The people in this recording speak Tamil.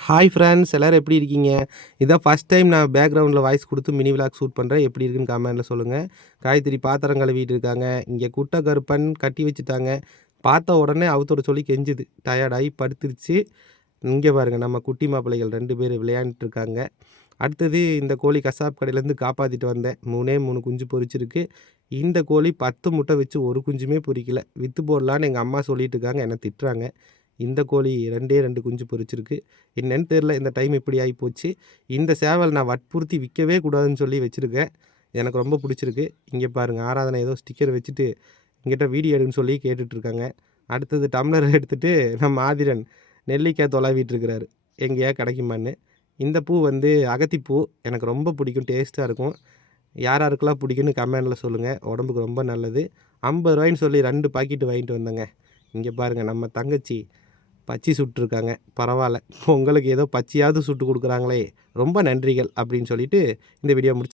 ஹாய் ஃப்ரெண்ட்ஸ் எல்லோரும் எப்படி இருக்கீங்க? இதான் ஃபஸ்ட் டைம் நான் பேக்ரவுண்டில் வாய்ஸ் கொடுத்து மினி விலாக் ஷூட் பண்ணுறேன். எப்படி இருக்குன்னு கமெண்ட்டில் சொல்லுங்கள். காயத்ரி பாத்திரம் கழுவிட்டு இருக்காங்க. இங்கே குட்டை கருப்பன் கட்டி வச்சுட்டாங்க. பார்த்த உடனே அவுத்தோட சொல்லி கெஞ்சுது. டயர்டாகி படுத்துருச்சு. இங்கே பாருங்கள், நம்ம குட்டி மாப்பிள்ளைகள் 2 பேர் விளையாண்டுட்டு இருக்காங்க. அடுத்தது இந்த கோழி கசாப் கடையிலேருந்து காப்பாற்றிட்டு வந்தேன். 3 குஞ்சு பொரிச்சிருக்கு. இந்த கோழி 10 முட்டை வச்சு ஒரு குஞ்சுமே பொரிக்கல. விற்று போடலான்னு எங்கள் அம்மா சொல்லிட்டு இருக்காங்க. என்னை திட்டுறாங்க. இந்த கோழி 2 குஞ்சு பொரிச்சிருக்கு. என்னன்னு தெரில, இந்த டைம் இப்படி ஆகி போச்சு. இந்த சேவல் நான் வற்புறுத்தி விற்கவே கூடாதுன்னு சொல்லி வச்சுருக்கேன். எனக்கு ரொம்ப பிடிச்சிருக்கு. இங்கே பாருங்கள், ஆராதனை ஏதோ ஸ்டிக்கர் வச்சுட்டு எங்கிட்ட வீடியோ எடுன்னு சொல்லி கேட்டுட்ருக்காங்க. அடுத்தது டம்ளர் எடுத்துகிட்டு நம்ம ஆதிரன் நெல்லிக்காய் தொலாவிட்டு இருக்கிறாரு, எங்கேயா கிடைக்குமான்னு. இந்த பூ வந்து அகத்திப்பூ. எனக்கு ரொம்ப பிடிக்கும், டேஸ்ட்டாக இருக்கும். யார் யாருக்கெல்லாம் பிடிக்குன்னு கமெண்டில் சொல்லுங்கள். உடம்புக்கு ரொம்ப நல்லது. 50 ரூபாய்ன்னு சொல்லி 2 பாக்கெட்டு வாங்கிட்டு வந்தேங்க. இங்கே பாருங்கள், நம்ம தங்கச்சி பச்சி சுட்டுருக்காங்க. பரவாயில்ல, உங்களுக்கு ஏதோ பச்சியாவது சுட்டு கொடுக்குறாங்களே, ரொம்ப நன்றிகள் அப்படின்னு சொல்லிட்டு இந்த வீடியோ முடிச்சு